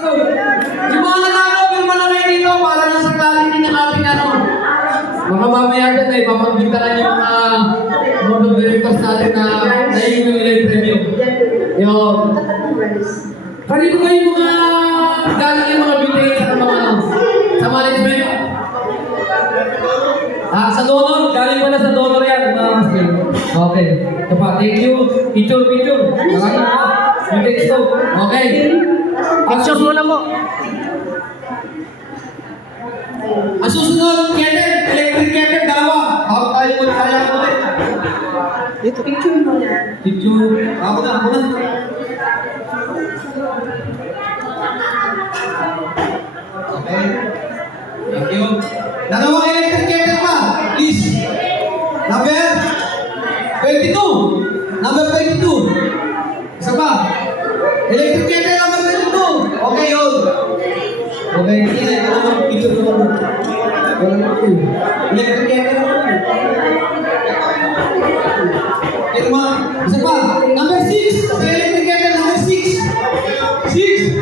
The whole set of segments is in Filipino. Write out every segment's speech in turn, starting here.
go. Yung mga nanalo, pirma na rin dito para na sa clarity ng ating ano. Baka mamaya dyan ay papagbintaran yung mga board of directors natin na naiinom nila yung premium. Yun. Kanino ba yung mga galing yung mga binigay sa mga ano? Sa management? Sa donor? Galing pala sa donor yan. Okay. Ito pa. Thank you. Picture. Okay. Picture muna mo. Ang susunod, kettle. Electric kettle, dalawa. Ako tayo mo kaya ko ulit. Dito. Picture. Ako na. Okay. Thank you. Dalawang electric kettle pa. Please. Number 22. Number 22. Isa pa. Electric kettle number 22. Okay, yun. Okay, hindi na. Ito naman picture ko naman. Electric kettle naman. Ito mga. Isa pa. Number 6. Sa electric kettle, number 6. 6.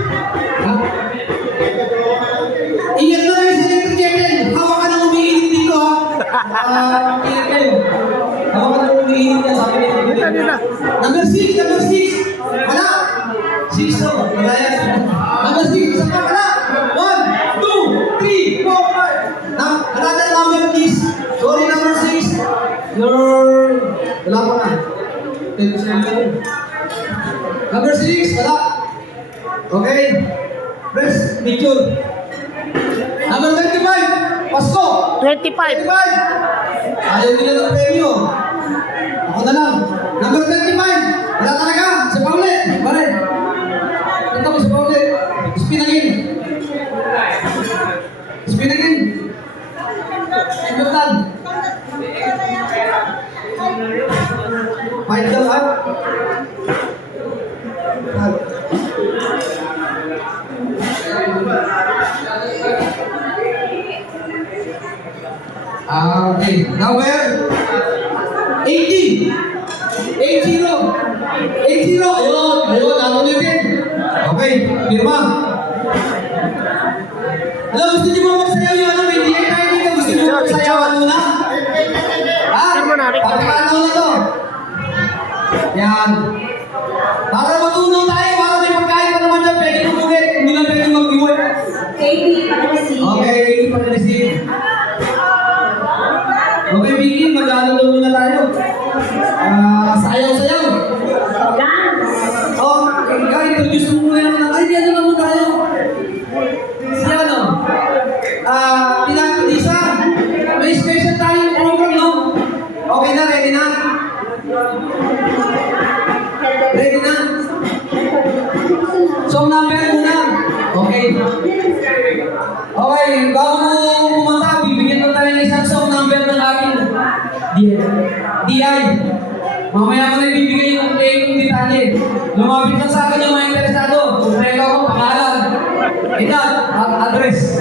Ingat na rin sa electric kettle. Hawak ka nang umiinit dito, ha? Ingat kayo. Hawak ka nang umiinit yan. Sabi nila. Number 6. Wala. 6 to. Wala yan. Number 6. Isa pa. Wala. 1, 2, 3, 4, 5. Another number, please. Sorry, number 6. Wala pa na. Number 6. Wala. Okay. Press. Picture. Number 25. Pasko. 25. Ayaw nila ng premyo. Ako na lang. Number 25. Wala talaga. Sa paulit. Pare. Ito ko sa paulit. Spin again. Ibutan. Fight the up. Okay. Now where? 80. 80. Ayun, ano ulitin? Okay, pirma. Alam, gusto niyo ba magsayaw yung ano? Hindi tayo dito. Gusto niyo ba magsayawan muna? Ha? Pagkakalaw na to. Yan. Para matunaw tayo, para may pagkain pa naman dyan, pwede kumugit. Hindi lang pwede mag-iwit. 80 para receive. Okay, 80 para receive. Okay, Vicky, mag-ano muna tayo. Sayaw. Dance. Oh, introduce mo muna naman. Ay, ano naman tayo? Si ano? Lisa, may special tayong program, no? Okay na, ready na? Song number muna. Okay. Okay, bago mo kumanta, bibigyan ko tayo ng isang song number ng aking DI. Mamaya ko na ibibigay yung play ng detalye. Lumapit na sa akin yung mga interesado. Kung may ako, pangalan, edad, at address.